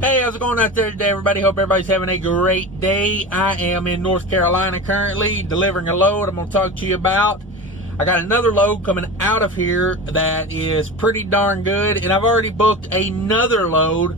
Hey, how's it going out there today, everybody? Hope everybody's having a great day. I am in North Carolina currently delivering a load I'm going to talk to you about. I got another load coming out of here that is pretty darn good, and I've already booked another load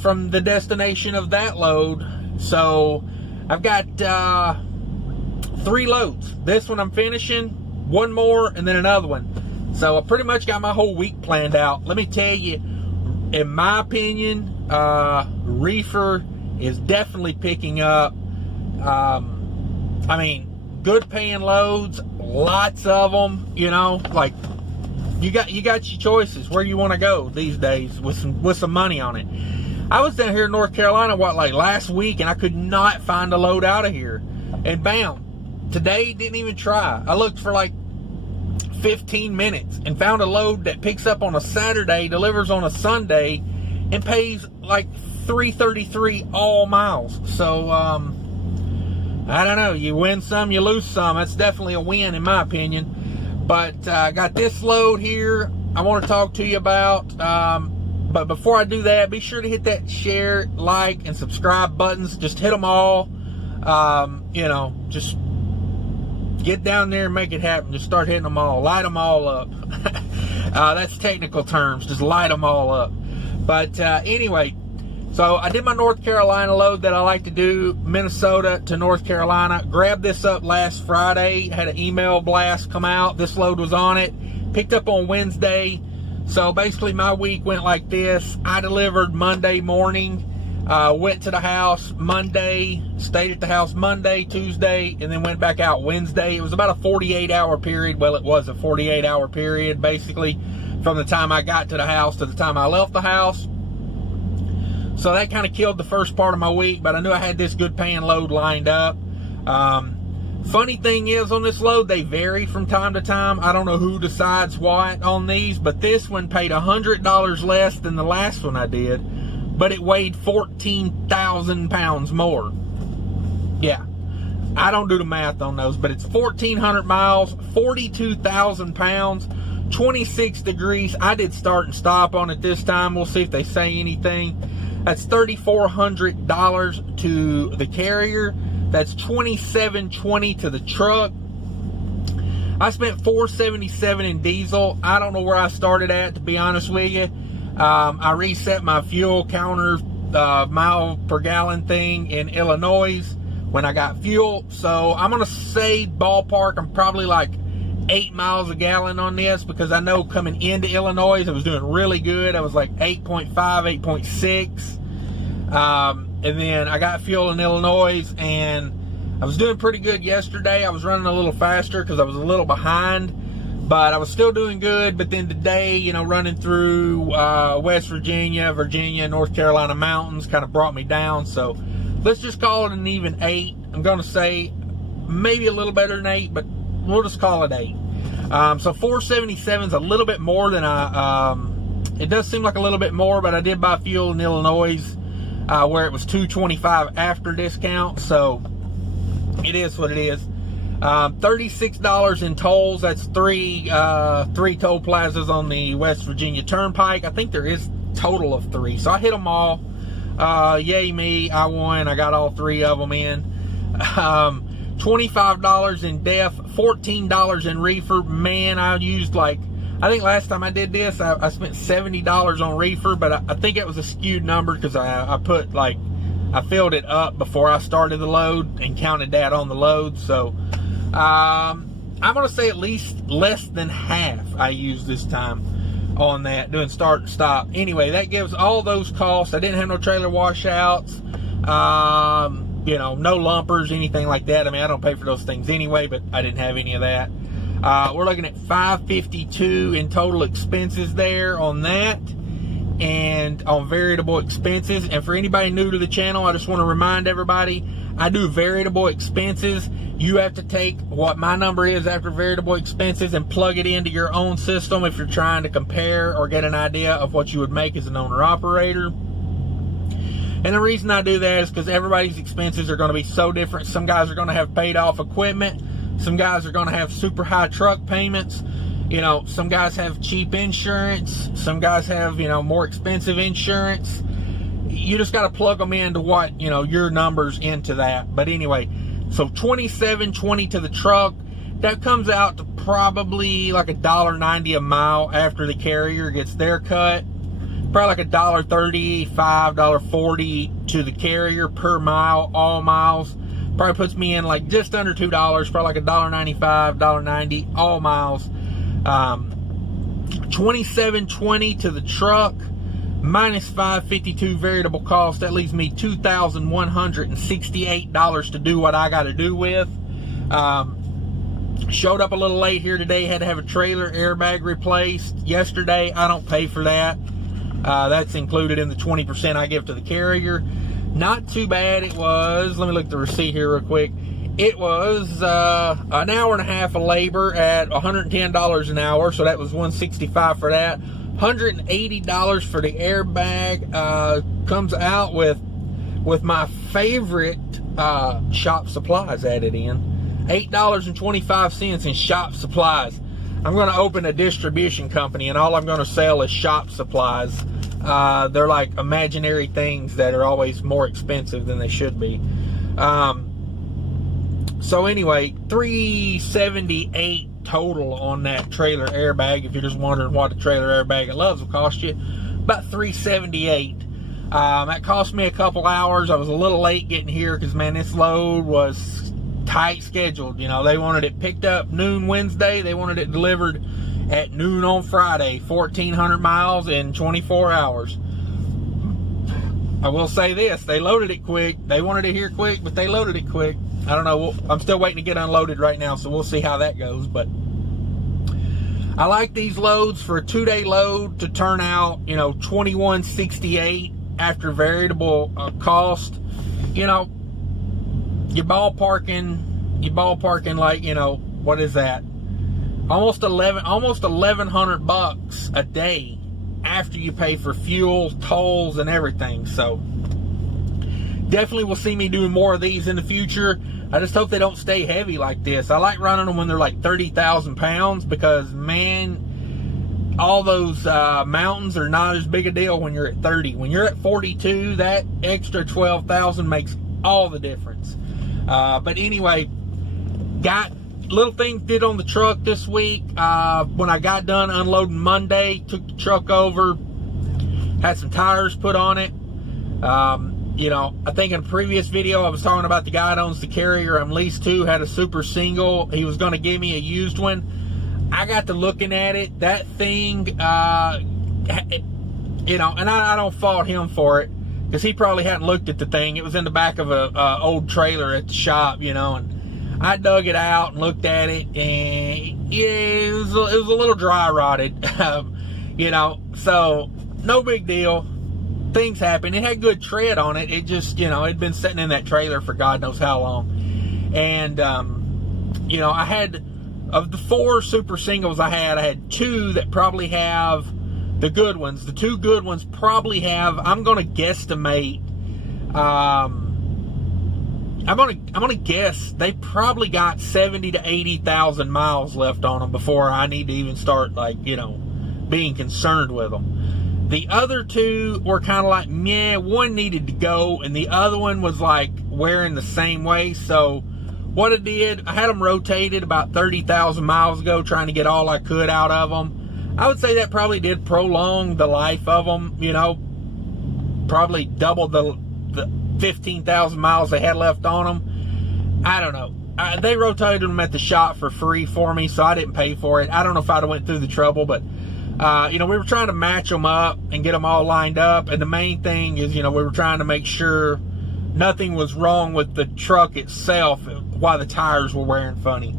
from the destination of that load. So I've got 3 loads. This one I'm finishing, one more, and then another one. So I pretty much got my whole week planned out. Let me tell you, in my opinion, reefer is definitely picking up. I mean, good paying loads, lots of them. You know, like you got your choices where you want to go these days with some money on it. I was down here in North Carolina like last week, and I could not find a load out of here. And bam, today didn't even try. I looked for like 15 minutes and found a load that picks up on a Saturday, delivers on a Sunday, and pays like $3.33 all miles. So I don't know, you win some, you lose some. That's definitely a win in my opinion. But I got this load here I want to talk to you about. But before I do that, be sure to hit that share, like, and subscribe buttons. Just hit them all. You know, just get down there and make it happen. Just start hitting them all. Light them all up. That's technical terms. Just light them all up. But anyway, so I did my North Carolina load that I like to do, Minnesota to North Carolina. Grabbed this up last Friday. Had an email blast come out. This load was on it. Picked up on Wednesday. So basically my week went like this. I delivered Monday morning. Went to the house Monday, stayed at the house Monday, Tuesday, and then went back out Wednesday. It was about a 48-hour period. Well, it was a 48-hour period, basically, from the time I got to the house to the time I left the house. So that kind of killed the first part of my week, but I knew I had this good paying load lined up. Funny thing is, on this load, they vary from time to time. I don't know who decides what on these, but this one paid $100 less than the last one I did. But it weighed 14,000 pounds more. Yeah, I don't do the math on those, but it's 1,400 miles, 42,000 pounds, 26 degrees. I did start and stop on it this time. We'll see if they say anything. That's $3,400 to the carrier. That's $2,720 to the truck. I spent $477 in diesel. I don't know where I started at, to be honest with you. I reset my fuel counter mile per gallon thing in Illinois when I got fuel. So I'm going to say ballpark, I'm probably like 8 miles a gallon on this, because I know coming into Illinois, I was doing really good. I was like 8.5, 8.6. And then I got fuel in Illinois, and I was doing pretty good yesterday. I was running a little faster because I was a little behind. But I was still doing good. But then today, you know, running through West Virginia, North Carolina mountains kind of brought me down. So let's just call it an even 8. I'm going to say maybe a little better than 8, but we'll just call it 8. So 477 is a little bit more than it does seem like a little bit more, but I did buy fuel in Illinois where it was $2.25 after discount. So it is what it is. $36 in tolls. That's three toll plazas on the West Virginia Turnpike. I think there is a total of 3. So I hit them all. Yay me, I won. I got all 3 of them in. $25 in def, $14 in reefer. Man, I used I think last time I did this, I spent $70 on reefer, but I think it was a skewed number because I put I filled it up before I started the load and counted that on the load. So I'm going to say at least less than half I used this time on that, doing start and stop. Anyway, that gives all those costs. I didn't have no trailer washouts, you know, no lumpers, anything like that. I mean, I don't pay for those things anyway, but I didn't have any of that. We're looking at $552 in total expenses there on that, and on variable expenses. And for anybody new to the channel, I just want to remind everybody, I do variable expenses. You have to take what my number is after variable expenses and plug it into your own system if you're trying to compare or get an idea of what you would make as an owner-operator. And the reason I do that is because everybody's expenses are going to be so different. Some guys are going to have paid off equipment. Some guys are going to have super high truck payments. You know, some guys have cheap insurance. Some guys have, you know, more expensive insurance. you just got to plug them into what, your numbers into that. But anyway, so $27.20 to the truck. That comes out to probably like $1.90 a mile after the carrier gets their cut. Probably like $1.35, $1.40 to the carrier per mile, all miles. Probably puts me in like just under $2, probably like $1.95, $1.90, all miles. $27.20 to the truck, minus $5.52 variable cost. That leaves me $2,168 to do what I got to do with. Showed up a little late here today. Had to have a trailer airbag replaced yesterday. I don't pay for that. That's included in the 20% I give to the carrier. Not too bad it was. Let me look at the receipt here real quick. It was an hour and a half of labor at $110 an hour, so that was $165 for that. $180 for the airbag. Comes out with my favorite shop supplies added in. $8.25 in shop supplies. I'm going to open a distribution company, and all I'm going to sell is shop supplies. They're like imaginary things that are always more expensive than they should be. So anyway, $378 total on that trailer airbag. If you're just wondering what a trailer airbag at Love's will cost you, about $378. That cost me a couple hours. I was a little late getting here because, man, this load was tight scheduled. They wanted it picked up noon Wednesday. They wanted it delivered at noon on Friday. 1,400 miles in 24 hours. I will say this, they loaded it quick. They wanted it here quick, but they loaded it quick. I don't know. I'm still waiting to get unloaded right now, so we'll see how that goes. But I like these loads for a 2-day load to turn out, $21.68 after variable cost. You're ballparking like, what is that? Almost $1,100 a day after you pay for fuel, tolls, and everything. So definitely will see me doing more of these in the future. I just hope they don't stay heavy like this. I like running them when they're like 30,000 pounds because, man, all those mountains are not as big a deal when you're at 30. When you're at 42, that extra 12,000 makes all the difference. But anyway, got little things did on the truck this week. When I got done unloading Monday, took the truck over, had some tires put on it. I think in a previous video I was talking about the guy that owns the carrier I'm leased to, had a super single. He was going to give me a used one. I got to looking at it. That thing, and I don't fault him for it because he probably hadn't looked at the thing. It was in the back of a old trailer at the shop, and I dug it out and looked at it, and it was a little dry rotted, so no big deal. Things happen. It had good tread on it. It just, it'd been sitting in that trailer for God knows how long. And, I had, of the 4 super singles I had 2 that probably have the good ones. The 2 good ones probably have, I'm going to guesstimate, I'm gonna guess they probably got 70 to 80,000 miles left on them before I need to even start, being concerned with them. The other 2 were kind of like, meh. One needed to go, and the other one was like wearing the same way. So what I did, I had them rotated about 30,000 miles ago, trying to get all I could out of them. I would say that probably did prolong the life of them. Probably double the 15,000 miles they had left on them. I don't know. They rotated them at the shop for free for me, so I didn't pay for it. I don't know if I'd have went through the trouble, but we were trying to match them up and get them all lined up. And the main thing is, we were trying to make sure nothing was wrong with the truck itself while the tires were wearing funny.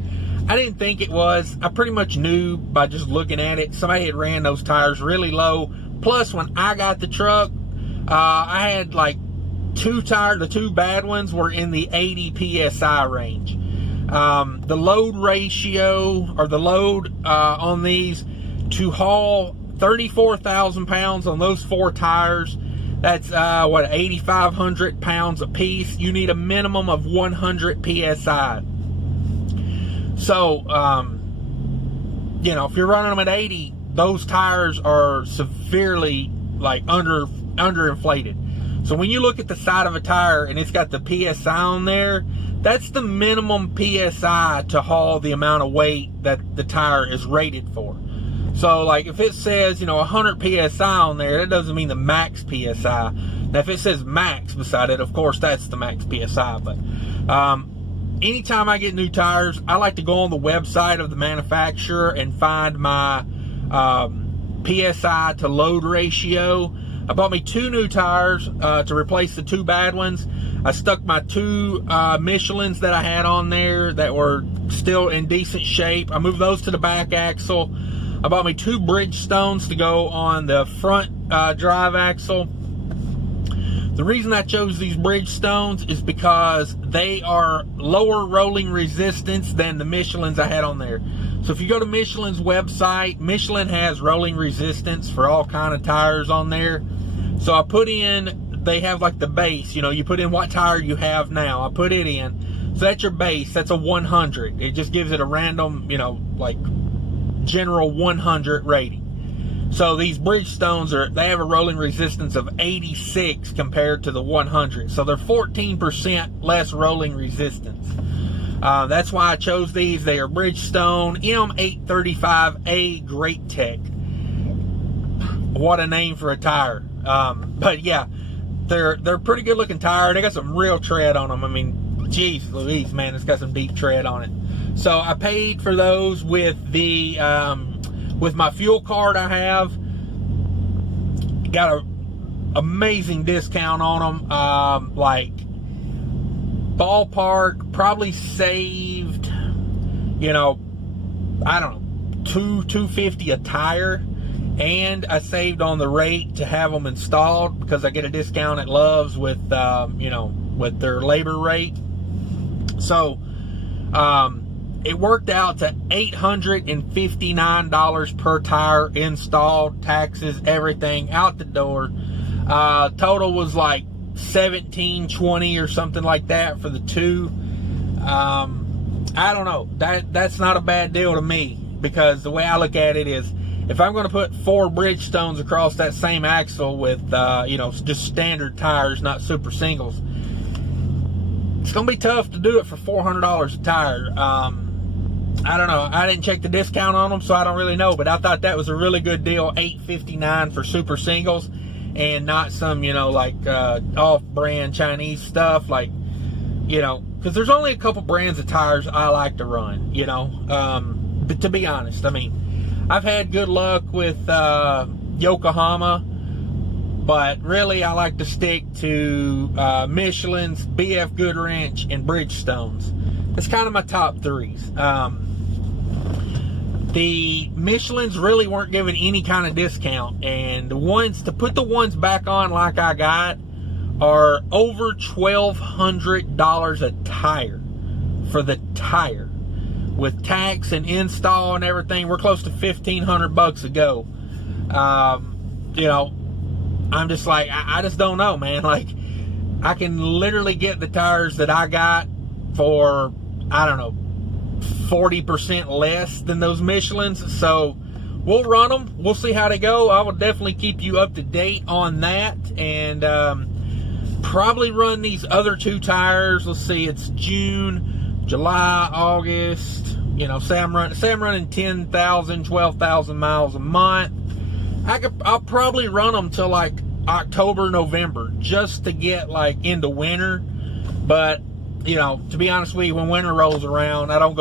I didn't think it was. I pretty much knew by just looking at it. Somebody had ran those tires really low. Plus, when I got the truck, I had like 2 tires. The 2 bad ones were in the 80 PSI range. The load ratio, or the load on these, to haul 34,000 pounds on those 4 tires, that's 8,500 pounds a piece. You need a minimum of 100 PSI. So, if you're running them at 80, those tires are severely underinflated. So when you look at the side of a tire and it's got the PSI on there, that's the minimum PSI to haul the amount of weight that the tire is rated for. So like if it says, 100 PSI on there, that doesn't mean the max PSI. Now if it says max beside it, of course that's the max PSI. But anytime I get new tires, I like to go on the website of the manufacturer and find my PSI to load ratio. I bought me 2 new tires to replace the 2 bad ones. I stuck my 2 Michelins that I had on there that were still in decent shape. I moved those to the back axle. I bought me 2 Bridgestones to go on the front drive axle. The reason I chose these Bridgestones is because they are lower rolling resistance than the Michelins I had on there. So if you go to Michelin's website, Michelin has rolling resistance for all kind of tires on there. So I put in, they have like the base, you put in what tire you have now. I put it in. So that's your base. That's a 100. It just gives it a random, like general 100 rating. So these Bridgestones they have a rolling resistance of 86 compared to the 100. So they're 14% less rolling resistance. That's why I chose these. They are Bridgestone M835A Great Tech. What a name for a tire. But yeah, they're pretty good looking tire. They got some real tread on them. I mean, geez Louise, man, it's got some deep tread on it. So I paid for those with the with my fuel card I have. Got a amazing discount on them. Like ballpark, probably saved, I don't know, $250 a tire. And I saved on the rate to have them installed because I get a discount at Love's with, with their labor rate. So, it worked out to $859 per tire installed, taxes, everything out the door. Total was like $1,720 or something like that for the 2. I don't know. That's not a bad deal to me, because the way I look at it is, if I'm going to put 4 Bridgestones across that same axle with, just standard tires, not super singles, it's going to be tough to do it for $400 a tire. I don't know. I didn't check the discount on them, so I don't really know. But I thought that was a really good deal, $859 for super singles, and not some, off-brand Chinese stuff, because there's only a couple brands of tires I like to run, but to be honest, I mean, I've had good luck with Yokohama, but really I like to stick to Michelin's, BF Goodwrench, and Bridgestones. That's kind of my top 3s. The Michelins really weren't giving any kind of discount, and the ones, to put the ones back on like I got, are over $1,200 a tire for the tire. With tax and install and everything, we're close to $1,500 a go. I'm just like, I just don't know, man. Like, I can literally get the tires that I got for, I don't know, 40% less than those Michelins. So we'll run them. We'll see how they go. I will definitely keep you up to date on that, and probably run these other 2 tires. Let's see, it's June, July, August. Say I'm running 10,000, 12,000 miles a month. I'll probably run them till like October, November, just to get like into winter. But to be honest with you, when winter rolls around, I don't,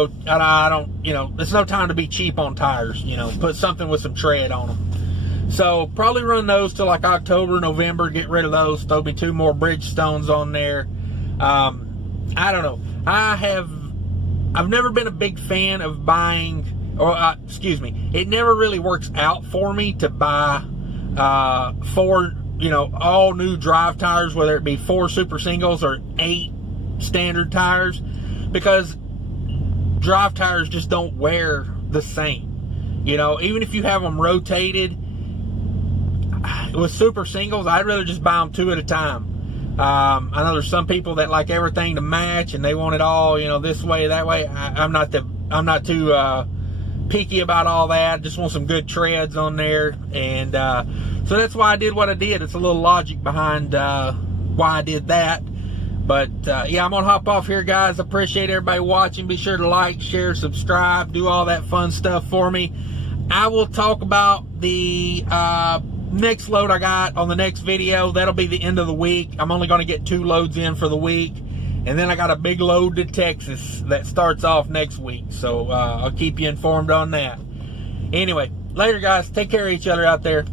there's no time to be cheap on tires. Put something with some tread on them. So probably run those till like October, November, get rid of those, throw me 2 more Bridgestones on there. I don't know. I've never been a big fan of buying, it never really works out for me to buy 4, all new drive tires, whether it be 4 super singles or 8 standard tires, because drive tires just don't wear the same. Even if you have them rotated, with super singles, I'd rather just buy them 2 at a time. I know there's some people that like everything to match and they want it all, this way, that way. I'm not too picky about all that. I just want some good treads on there, and so that's why I did what I did. It's a little logic behind why I did that. But yeah, I'm gonna hop off here, guys. Appreciate everybody watching. Be sure to like, share, subscribe, do all that fun stuff for me. I will talk about the next load I got on the next video. That'll be the end of the week. I'm only going to get 2 loads in for the week, and then I got a big load to Texas that starts off next week, so I'll keep you informed on that. Anyway, later, guys. Take care of each other out there.